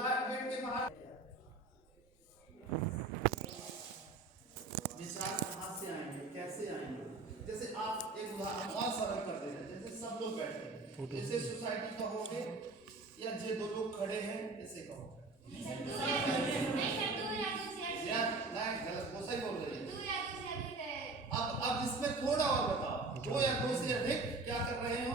Gate के बाहर विचार कहाँ से आएंगे, कैसे आएंगे? जैसे आप एक उदाहरण और सरल कर दे रहे हैं, जैसे सब लोग बैठे हैं, जैसे सोसाइटी कहोगे या जे दो लोग खड़े हैं ऐसे कहो। गलत, वो सही बोल रही है। अब इसमें थोड़ा और बताओ, दो या दो से अधिक क्या कर रहे हो?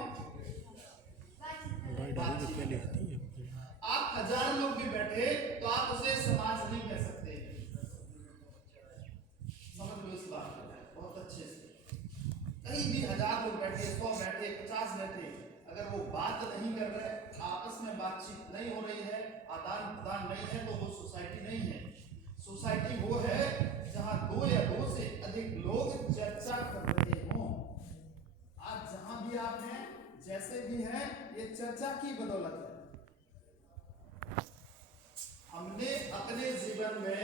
आप 1000 लोग भी बैठे तो आप उसे समाज नहीं कह सकते। समझ लो इस बात को बहुत अच्छे से। कहीं भी 1000 लोग बैठे, 100 बैठे, 50 बैठे, अगर वो बात नहीं कर रहे, आपस में बातचीत नहीं हो रही है, आदान प्रदान नहीं है, तो वो सोसाइटी नहीं है। सोसाइटी वो है जहां दो या दो से अधिक लोग चर्चा कर रहे हों। आज जहां भी आप हैं, जैसे भी हैं, ये चर्चा की बदौलत है। हमने अपने जीवन में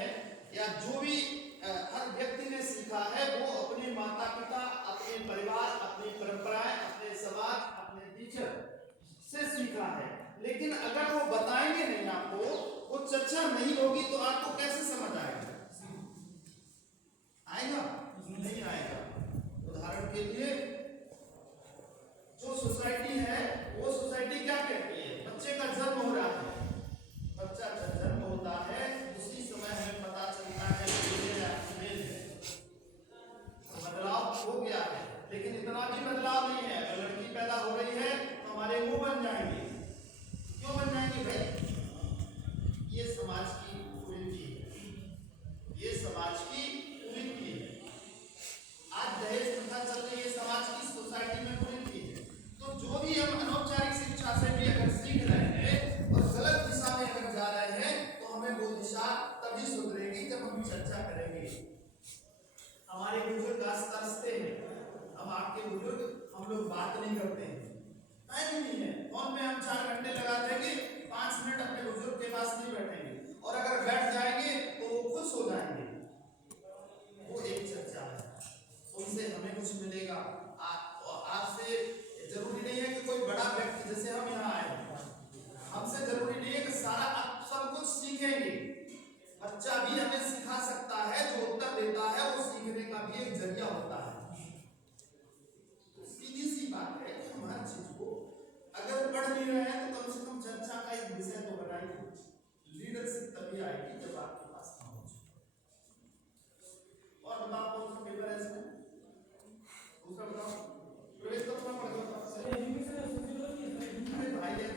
या जो भी हर व्यक्ति ने सीखा है, वो अपने माता पिता, अपने परिवार, अपनी परंपराएं, अपने समाज, अपने टीचर से सीखा है। लेकिन अगर वो बताएंगे नहीं आपको, वो चर्चा नहीं होगी, तो आपको कैसे समझ आएगा? आएगा? नहीं आएगा। उदाहरण के लिए जो सोसाइटी है, वो सोसाइटी क्या कहती है? बच्चे का जन्म हो रहा है, बच्चा जब जन्म होता है उसी समय हमें पता चलता है बदलाव हो गया है। लेकिन इतना भी बदलाव नहीं है। अगर लड़की पैदा हो रही है तो हमारे मुंह बन जाएंगे। क्यों बन जाएंगे भाई? ये समाज की कुरीति है, ये समाज की कुरीति है। आज दहेज प्रथा चल रही है, समाज की, सोसाइटी में कुरीति है। तो जो भी हम अनौपचारिक शिक्षा से भी अगर सीख रहे हैं और गलत दिशा में अगर जा रहे हैं, तो हमें वो दिशा तभी सुधरेगी जब हम चर्चा करेंगे। हमारे बुजुर्ग आज तरसते हैं, हम आपके बुजुर्ग, हम लोग बात नहीं करते हैं, टाइम नहीं है। फोन में हम 4 घंटे लगा देंगे, 5 मिनट अपने बुजुर्ग के पास नहीं बैठेंगे, और अगर बैठ जाएंगे तो वो खुश हो जाएंगे। वो एक चर्चा है, उनसे हमें कुछ मिलेगा। आपसे जरूरी नहीं है कि कोई बड़ा व्यक्ति, जैसे हम यहाँ आए, हमसे जरूरी नहीं है कि सारा आप सब कुछ सीखेंगे। बच्चा भी हमें सिखा सकता है, जो उत्तर देता है वो सीखने का भी एक जरिया होता है। तो सीधी सी बात है कि हम हर चीज को अगर पढ़ नहीं रहे हैं तो कम से कम चर्चा का एक विषय तो बनाइए। लीडरशिप तभी आएगी जब आपके पास पहुंच। और बताओ